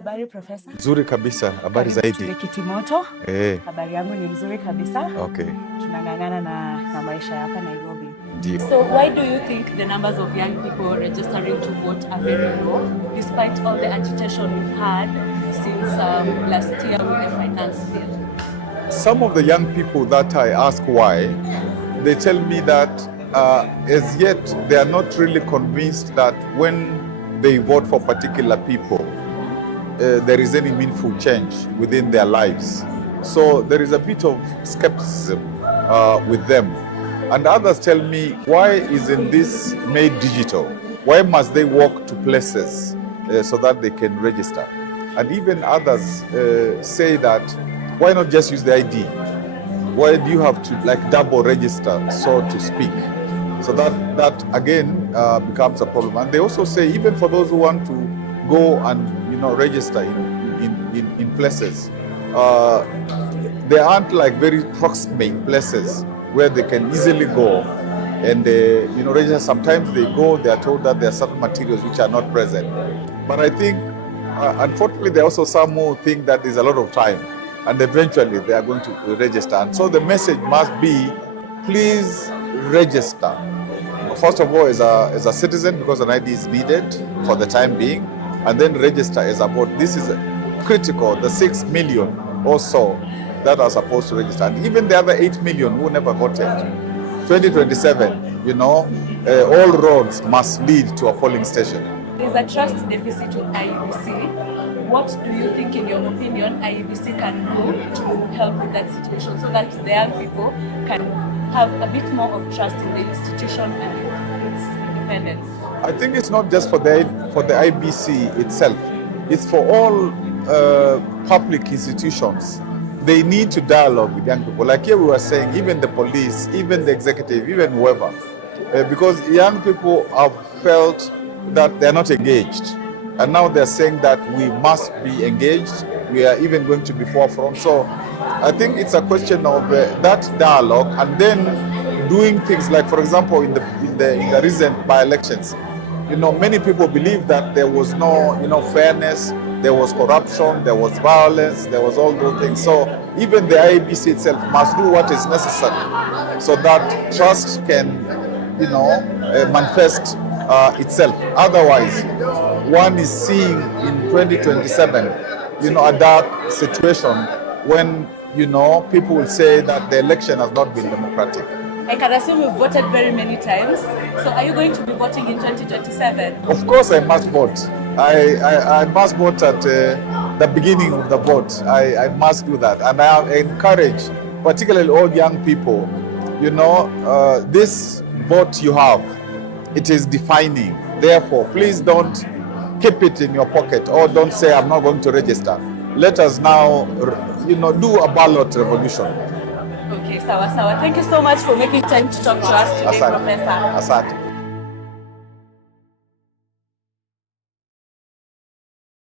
Habari Profesa. Nzuri kabisa, habari zaidi. Kiti moto. Habari yangu ni nzuri kabisa. Okay. Tunang'ang'ana na maisha hapa Nairobi. Ndio. So why do you think the numbers of young people registering to vote are very low, despite all the agitation we've had since last year with the finance bill? Some of the young people that I ask why, they tell me that as yet they are not really convinced that when they vote for particular people, there is any meaningful change within their lives. So there is a bit of skepticism with them. And others tell me, why isn't this made digital? Why must they walk to places so that they can register? And even others say that, why not just use the ID? Why do you have to like double register, so to speak? So that again becomes a problem. And they also say, even for those who want to go and register in places, there aren't like very proximate places where they can easily go and register. Sometimes they go, they are told that there are certain materials which are not present. But I think unfortunately there are also some who think that there's a lot of time and eventually they are going to register. And so the message must be, please register. First of all, as a citizen, because an ID is needed for the time being, and then register as a vote. This is critical, the 6 million or so that are supposed to register. And even the other 8 million who never voted. 2027, all roads must lead to a polling station. There's a trust deficit with IEBC. What do you think, in your opinion, IEBC can do to help with that situation so that the young people can have a bit more of trust in the institution and its independence? I think it's not just for the IBC itself. It's for all public institutions. They need to dialogue with young people. Like here we were saying, even the police, even the executive, even whoever. Because young people have felt that they're not engaged. And now they're saying that we must be engaged. We are even going to be forefront. So I think it's a question of that dialogue, and then doing things like, for example, in the recent by-elections, many people believe that there was no, fairness, there was corruption, there was violence, there was all those things. So even the IEBC itself must do what is necessary so that trust can, manifest itself. Otherwise, one is seeing in 2027, a dark situation when, people will say that the election has not been democratic. I can assume you've voted very many times. So are you going to be voting in 2027? Of course I must vote. I must vote at the beginning of the vote. I must do that. And I encourage, particularly all young people, this vote you have, it is defining. Therefore, please don't keep it in your pocket or don't say, I'm not going to register. Let us now, do a ballot revolution. Okay, sawa. Thank you so much for making time to talk to us today, Professor. Asante.